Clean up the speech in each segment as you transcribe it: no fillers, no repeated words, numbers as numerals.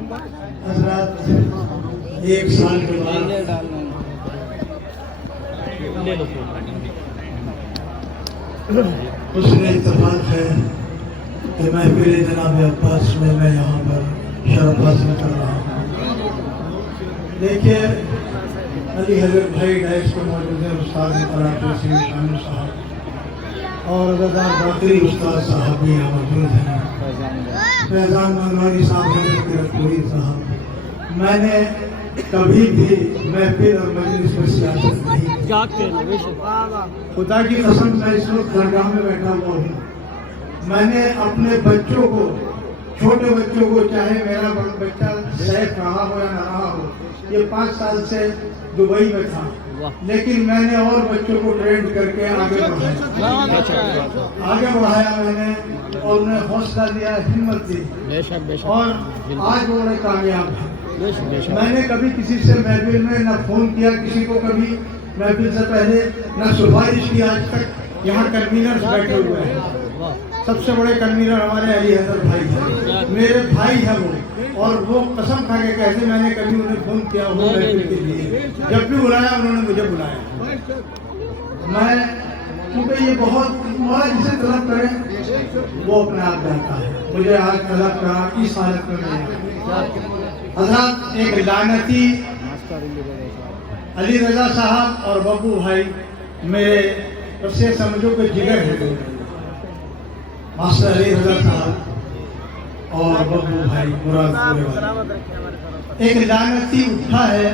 हजरत एक साल के बाद उसने इत्तेफाक है कि महफिल जनाब अब्बास में मैं यहाँ पर शरफ हासिल कर रहा हूँ। देखिए अली हजरत भाई डाइस को मौजूद है उस्ताद शामिल साहब और अदादार बाकी उस्ताद साहब भी यहाँ मौजूद हैं, फैजान मंगवानी साहब हैं, साहब। मैंने कभी भी महफिल और मजलिस में सियासत नहीं की। खुदा की कसम मैं इस वक्त दरगाह में बैठा हुआ हूँ। मैंने अपने बच्चों को, छोटे बच्चों को, चाहे मेरा बच्चा सैफ रहा हो या ना रहा हो, ये 5 साल से दुबई में था, लेकिन मैंने और बच्चों को ट्रेन करके आगे बढ़ाया मैंने और उन्हें हौसला दिया, हिम्मत दी और आज वो बड़े कामयाब हैं। मैंने कभी किसी से महफिल में न फोन किया, किसी को कभी महफिल से पहले न सिफारिश की। आज तक यहाँ कन्वीनर्स बैठे हुए हैं, सबसे बड़े कन्वीनर हमारे अली हजरत भाई हैं, मेरे भाई हैं वो, और वो कसम खा के कहते मैंने कभी उन्हें फोन किया हो महफिल के लिए, जब भी बुलाया उन्होंने मुझे बुलाया। मैं क्योंकि ये बहुत मौला जिसे तलब करे वो अपने आप जानता है। मुझे आज तलब करा किस हालत में मैं हजरत एक लानती अली रजा साहब और बब्बू भाई मेरे सबसे समझो कि जिगर है, मास्टर अली रजा साहब और बब्बू भाई मुराद एक लानती उठा है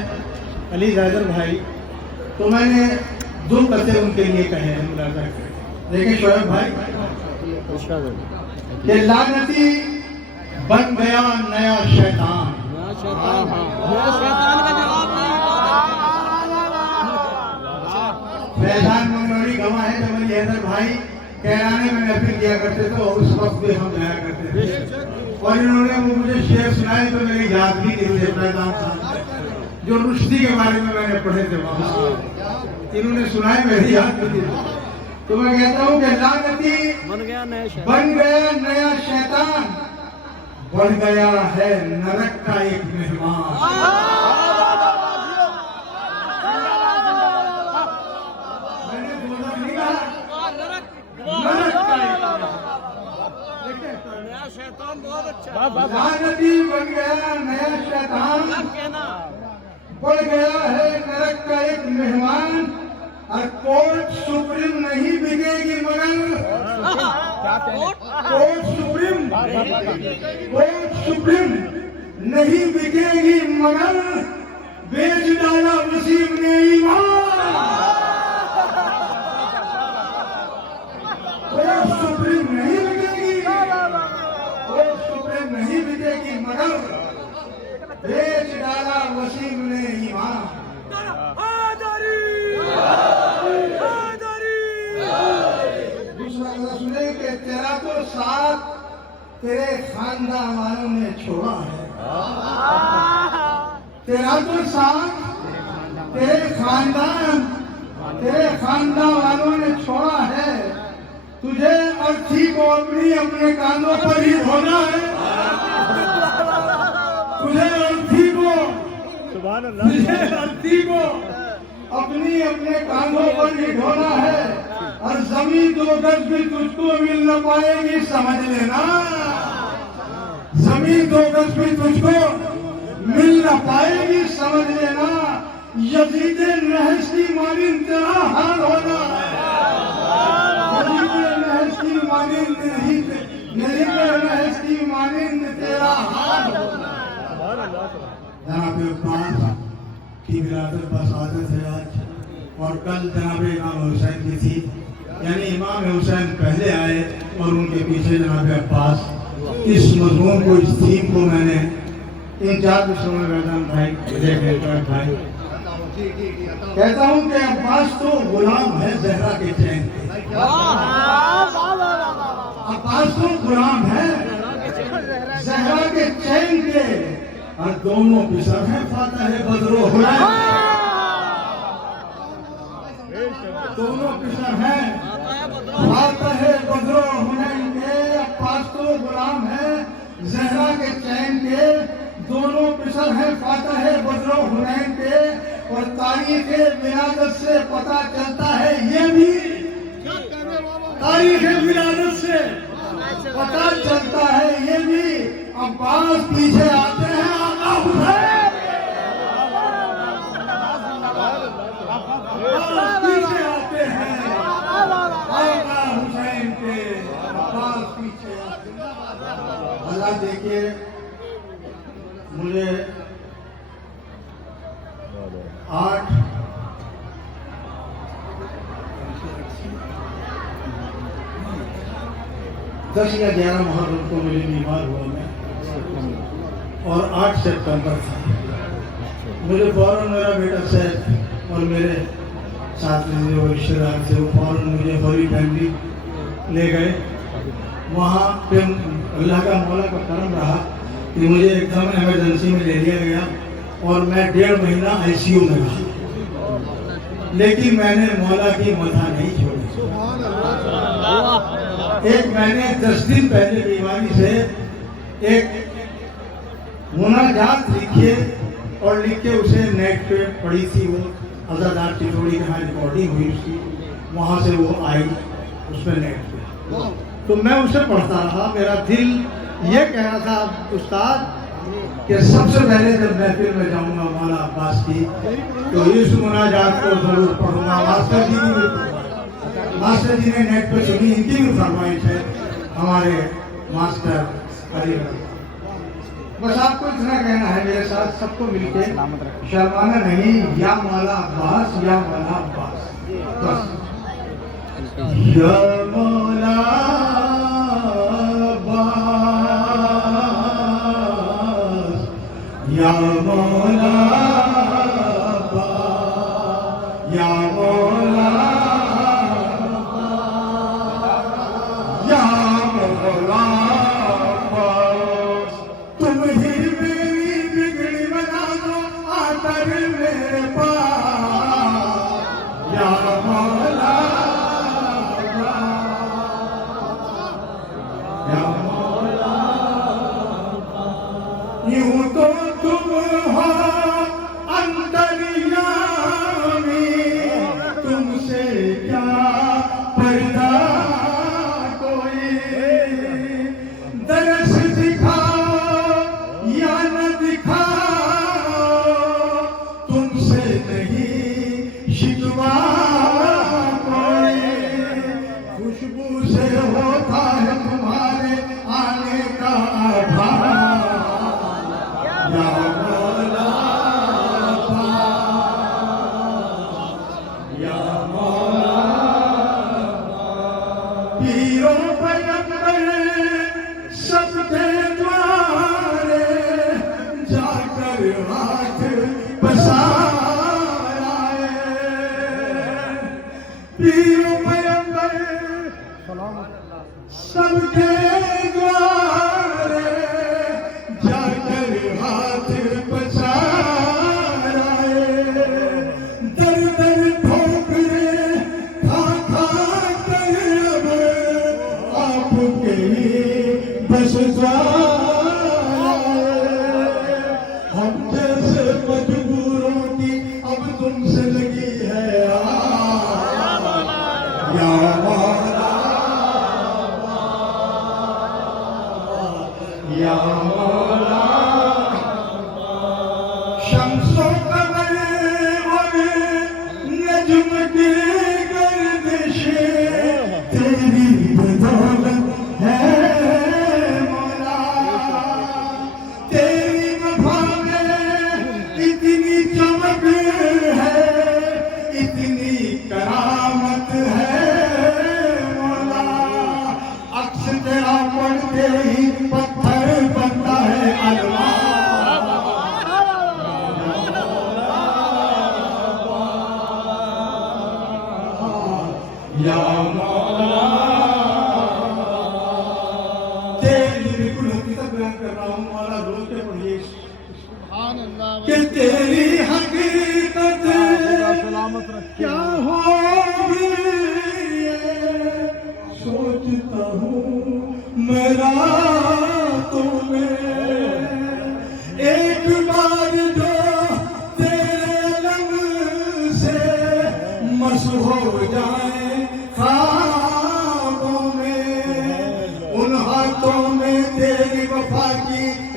अली हैदर भाई, तो मैंने 2 कथे उनके लिए कहे हैं मुलाजा। देखिए शोएब भाई, ये लानती बन गया नया शैतान। फैजान मंगवानी गवाह है जब अली हैदर भाई कैराने में महफिल किया करते थे और उस वक्त भी हम जाया करते थे, और इन्होंने वो मुझे शेर सुनाए तो मेरी यादगी थे फैजान साहब जो रुश्दी के बारे में मैंने पढ़े थे वहां, इन्होंने सुनाए मेरी याद थी। तो मैं कहता हूँ कि लानती बन गया नया शैतान, बढ़ गया है नरक का एक मेहमान। मैंने दोज़ख नहीं कहा, नरक का एक नया शैतान बहुत अच्छा। लानती बन गया नया शैतान, बढ़ गया है नरक का एक मेहमान, और कोर्ट सुप्रीम नहीं बिकेगी मगर कोर्ट सुप्रीम नहीं बिकेगी मगर बेच डाला वसीम ने ईमान। कोर्ट सुप्रीम नहीं बिकेगी, कोर्ट सुप्रीम नहीं बिकेगी मगर बेच डाला वसीम ने ईमान। दूसरा सुने कि तेरा तो साथ तेरे खानदान वालों ने छोड़ा है, तेरा तो साथ तेरे खानदान वालों ने छोड़ा है, तुझे अर्थी को अपने कांधों पर ही ढोना है, तुझे अर्थी को अपने कांधों पर ही ढोना है, और जमीन 2 गज भी तुझको मिल न पाएगी समझ लेना, जमीन 2 गज भी तुझको मिल न पाएगी समझ लेना, यजीदे नहसी मानिंद तेरा हाल होना है, यजीदे नहसी मानिंद तेरा हाल होना। जनाब अब्बास की विरासत बसादत है आज, और कल जनाब इमाम हुसैन की थी, यानी इमाम हुसैन पहले आए और उनके पीछे जनाब अब्बास। इस मजमून को, इस थीम को मैंने इन 4 विषयों में फैजान भाई भाई कहता हूँ कि अब्बास तो गुलाम है जहरा के चैन के, अब्बास तो गुलाम है जहरा के चैन के, और दोनों पिसर हैं फाता है बदरो हुनैन, दोनों पिसर हैं फाता है बदरो हुनैन के। अब्बास तो गुलाम है जहरा के चैन के, दोनों पिसर है फाता है बदरो हुनैन के, और तारीख विरादत से पता चलता है ये भी, तारीख विरादत से पता चलता है ये भी। अब्बास पीछे आते हैं आका हुसैन, पीछे आते हैं आका हुसैन के, अब्बास पीछे आते हैं। अल्लाह देखिए मुझे 8 10 या 11 मुहर्रम को मुझे बीमार हुआ मैं, और 8 सितंबर था। मुझे फौरन मेरा बेटा सैफ और मेरे साथ में जो रिश्तेदार थे वो फौरन मुझे होली फैमिली ले गए। वहाँ पे अल्लाह का मौला का करम रहा कि मुझे एकदम इमरजेंसी में ले लिया गया, और मैं 1.5 महीना ICU में रहा, लेकिन मैंने मौला की मथा नहीं छोड़ी। एक मैंने 10 दिन पहले बीमारी से एक मुनाजात लिखी और लिख के उसे नेट पे पड़ी थी, वो अजादार टिटोड़ी के यहाँ रिकॉर्डिंग हुई उसकी, वहाँ से वो आई उसमें नेट पे, तो मैं उसे पढ़ता रहा। मेरा दिल ये कह रहा था उस्ताद कि सबसे पहले जब महफिल में जाऊंगा मौला अब्बास की तो इस मुनाजात को जरूर पढ़ूंगा। मास्टर जी ने नेट पे सुनी, इनकी भी फरमाइश है हमारे मास्टर अली। बस आपको इतना कहना है मेरे साथ सबको मिलके, शर्माना नहीं, या मौला अब्बास या मौला अब्बास, बस या मौला या मौला या मौला या मौला, तुम ही मेरी बिगड़ी बना दो आकर मेरे पास, या मौला या मौला। यूं तो तुम हो अंतर्यामी, तुमसे क्या पर्दा कोई, दरस दिखाओ या न दिखाओ, तुमसे नहीं शिकवा कोई, खुशबू से होता है तुम्हारे आने का आभार, या मौला या मौला। पीरो पैगंबर सबके द्वारे जाकर हाथ पसाराए, पीरो पैगंबर सबके द्वारे जाकर हाथ पसाराए, दर दर ठोकरे खा खा कर अब आपके ही बस जाए, हम जैसे मजबूरों की अब तुमसे लगी है या मौला या मौला। शम्सो कमर और नज्म की गर्दिश तेरी बदौलत है मौला, तेरी वफा में इतनी चमक है, इतनी करामत है मौला, अक्स तेरा पढ़ते ही पत्थर बनता है अलवा, या मौला। तेरी बिल्कुल हकीकत बयान कर रहा हूँ मौला, रोज के पढ़िए कि तेरी हकीकत क्या होगी सोचता हूँ मैं रातों में,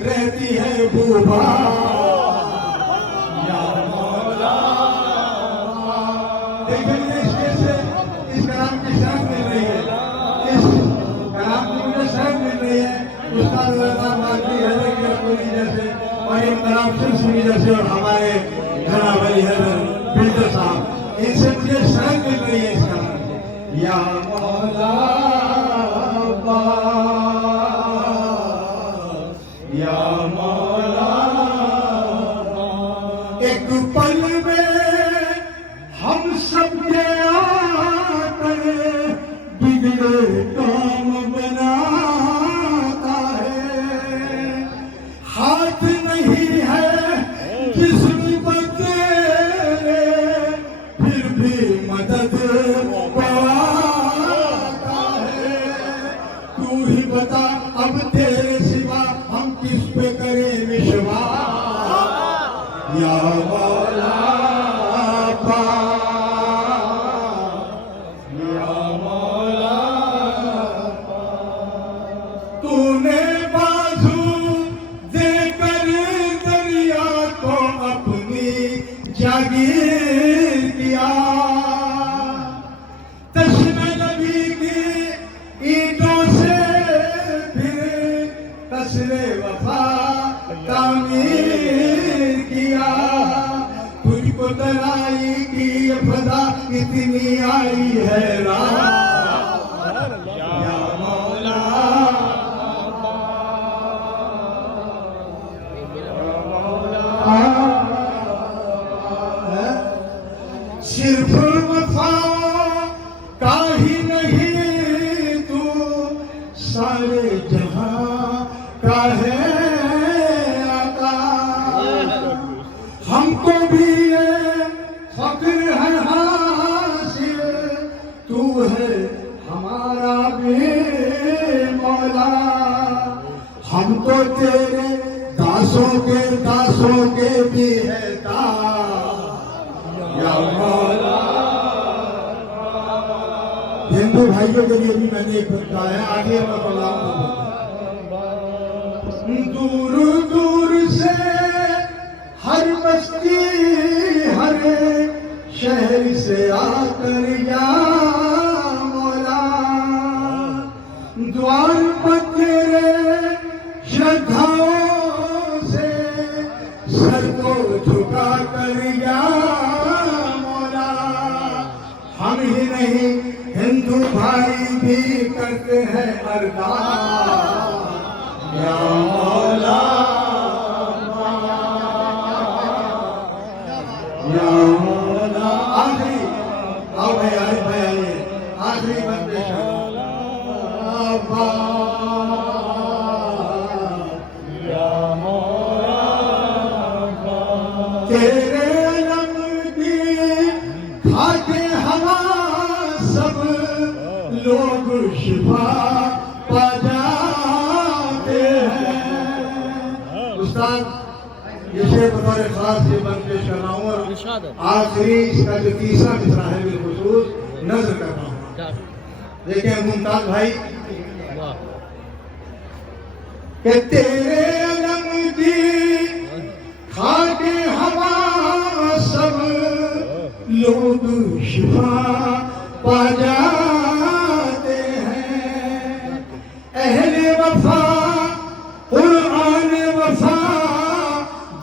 रहती है भूभा। या मौला देखिए इस कलाम की शर्म मिल रही है, इस कलाम की मुझे शर्म मिल रही है उस्ताद जैसे और ये कलाम सिंह जैसे और हमारे जनाब अली हैदर बिल्डर साहब, इनसे मुझे शर्म मिल रही है इस कलाम से। या मौला या मौला एक पल में हम सब के आकर बिगड़े काम बनाता है। हाथ नहीं है जिस्म बदले फिर भी मदद पाता है। तू ही बता अब तेरे सिवा हम किस पे करें विश्वास। या मौला तूने बाजू देकर दरिया को अपनी जागीर किया। तश्मे नबी की ईंटों से फिर कसरे वफा तामीर किया। तुझको तराई की फदा कितनी आई है रात। या मौला सिर्फ वफा का ही नहीं तू सारे जहां का है आका। हमको भी ये फक्र है हासिल तू है हमारा भी मौला। हम तो तेरे दासों के भी है या मौला। हिंदू भाइयों के लिए भी मैंने एक गाया, आगे मैं बोलाऊंगा। दूर दूर से हर बस्ती हर शहर से आकर या मौला द्वार पर तेरे श्रद्धाओं से सर को झुका कर या मौला। हम ही नहीं हिंदू भाई भी करते हैं अरदास। या मौला या मौला। आखिरी आओ भाई आइए आखिरी बंदे तेरे अलम की खाके हवा सब लोग शिफा पा जाते हैं। उस्ताद ये शेर बतौर खास से बन पेश कर रहा हूँ और आखिरी इसका जो तीसरा मिसरा है बिलखुसूस नजर कर रहा हूँ। देखिए मुमताज भाई कि तेरे अलम की खाके हवा सब लोग शिफा पा जाते हैं। अहले वफा कुरान वफा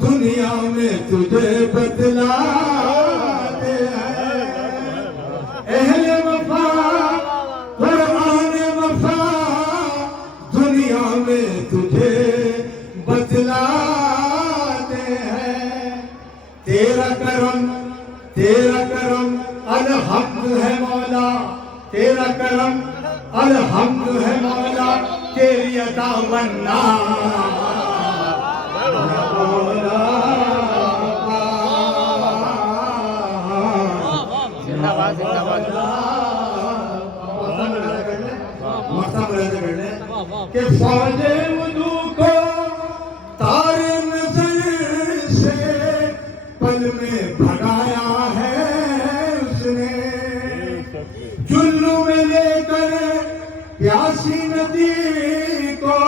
दुनिया में तुझे बतलाते हैं। अहले वफा कुरान वफा दुनिया में तुझे बतलाते हैं। तेरा करम अलहम्द है मौला। तेरा करम अलहम्द है मौला। तेरी अता वन्ना मौला। जिंदाबाद जिंदाबाद। के फौजे वदू को तारे नजर से पल में भगाया है उसने। जुल्लू में लेकर प्यासी नदी को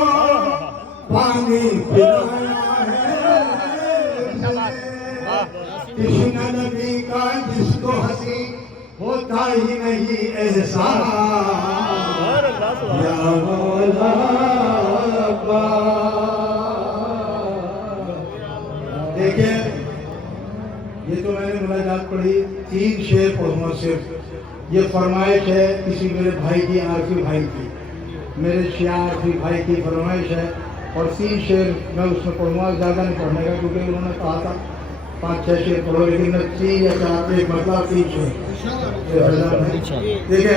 पानी कृष्ण नबी का जिसको हंसी होता ही नहीं एहसास या मौला देखिए, ये तो मैंने मुलाकात पढ़ी, 3 शेर पढ़ूंगा सिर्फ। ये फरमाइश है किसी मेरे भाई की, आरफी भाई की, मेरे शिया आरफी भाई की फरमाइश है, और 3 शेर मैं उसमें पढ़ूंगा, ज़्यादा नहीं पढ़ने का, क्योंकि उन्होंने कहा था 5-6 शेर पढ़ो, लेकिन मैं 3 या 4 एक मतलब 3 शेर देखे।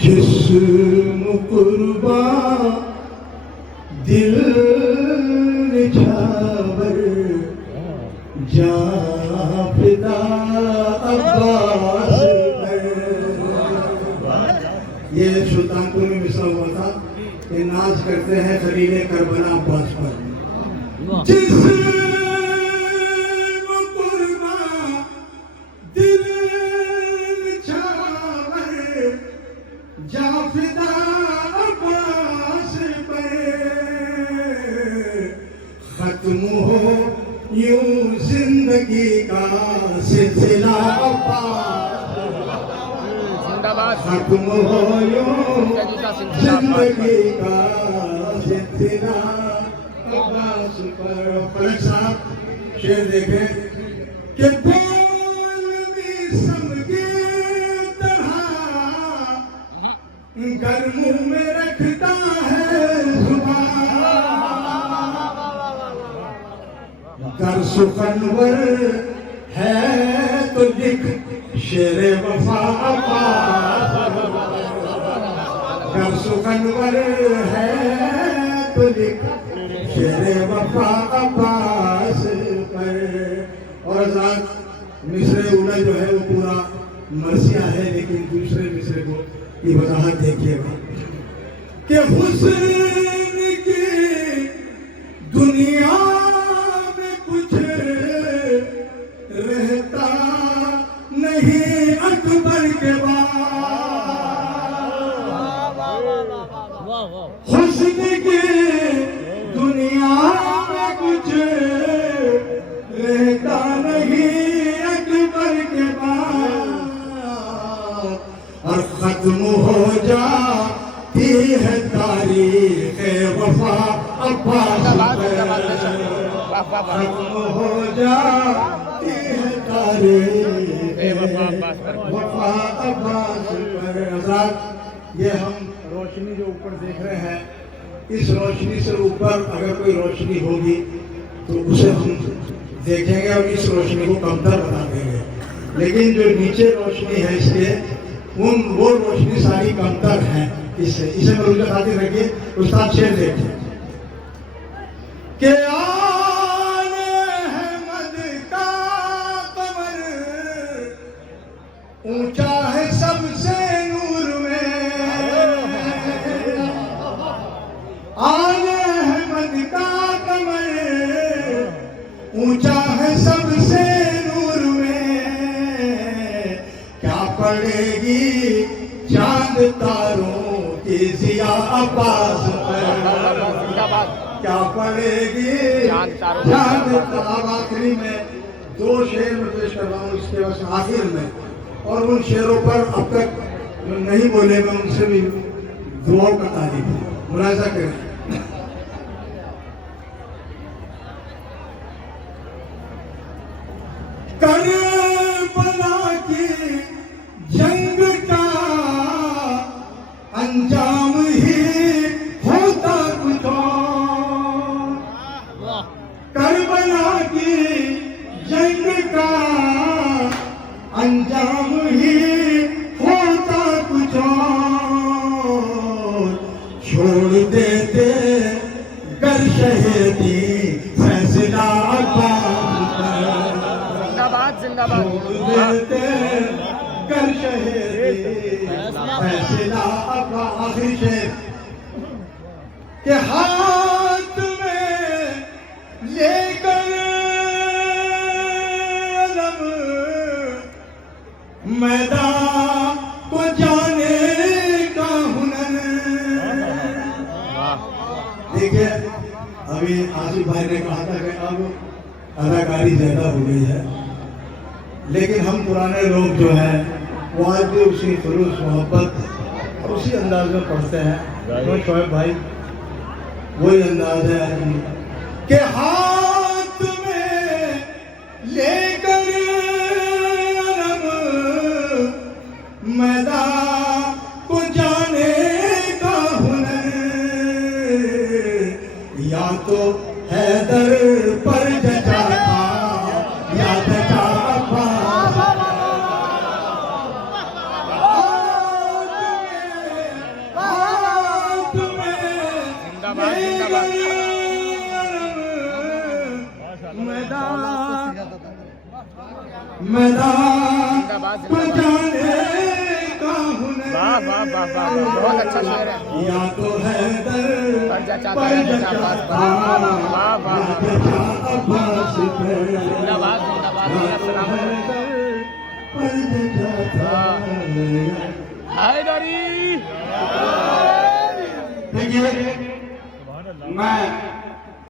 जिस्म कुर्बा दिल निछावर जां फिदा अब्बास पर। ये सुल्तानपुर में मिसरा हुआ था कि नाज करते हैं खलीले करबला अब्बास पर। खत्म हो यूं जिंदगी का सिलसिला, खत्म हो यूं जिंदगी का सिलसिला अब्बास पर। साहब शेर देखे कि बोल भी समझे तरह घर मुंह में रखता है कर सुकनवर है तो लिख शेरे वफा अब्बास, कर सुकनवर है तो लिख शेरे वफा अब्बास पर। और आजाद मिसरे उड़ा जो है वो पूरा मरसिया है, लेकिन दूसरे मिसरे को की वजाहत देखिएगा कि हुस्न की दुनिया रहता नहीं अकबर के बाद, हुस्न की दुनिया में कुछ रहता नहीं अकबर के बाद, और खत्म हो जाती है तारीख वफा अब्बास पर, खत्म हो जाती है तारीख वफा अब्बास पर। आजाद, ये हम रोशनी जो ऊपर देख रहे हैं, इस रोशनी से ऊपर अगर कोई रोशनी होगी तो उसे हम देखेंगे और इस रोशनी को कमतर बना देंगे, लेकिन जो नीचे रोशनी है इसके वो रोशनी सारी कमतर है इससे। इसे मैं उनके खातिर रखिए। उस्ताद शेर देखिए कि ऊंचा है सबसे नूर में, आने अहमद का कमर ऊंचा है सबसे नूर में, क्या पड़ेगी चांद तारों की जिया अब्बास पर, क्या पड़ेगी चांद तारों। आखिरी में 2 शेर में पेश कर रहा हूँ इसके बस आखिर में, और उन शेरों पर अब तक नहीं बोले, मैं उनसे भी दुआओं का तारीफ मुलाजा करें। करबला की जंग का अंजाम ही होता कुछ और, करबला की जंग का अंजाम ही होता कुछ और, छोड़ देते कर शहीदी फैसला अब्बास पर, जिंदाबाद छोड़ देते कर शहीदी फैसला अब्बास। आखिरी शेर के हाथ में लेकर मैदान को जाने का हुनर, देखिए अभी आसिफ भाई ने कहा था कि अब अदाकारी ज्यादा हो गई है, लेकिन हम पुराने लोग जो हैं वो आज भी उसी खुलूस मोहब्बत और उसी अंदाज में पढ़ते हैं। तो शोएब भाई वही अंदाज है आज भी कि हाथ में लेकर मैदान को जाने का हुनर, या तो हैदर पर जचा था या जचा मैदान को जाने का हुनर, बहुत अच्छा शेर है। या तो हैदर पर जचा था या जचा अब्बास पे, हैदरी। देखिए मैं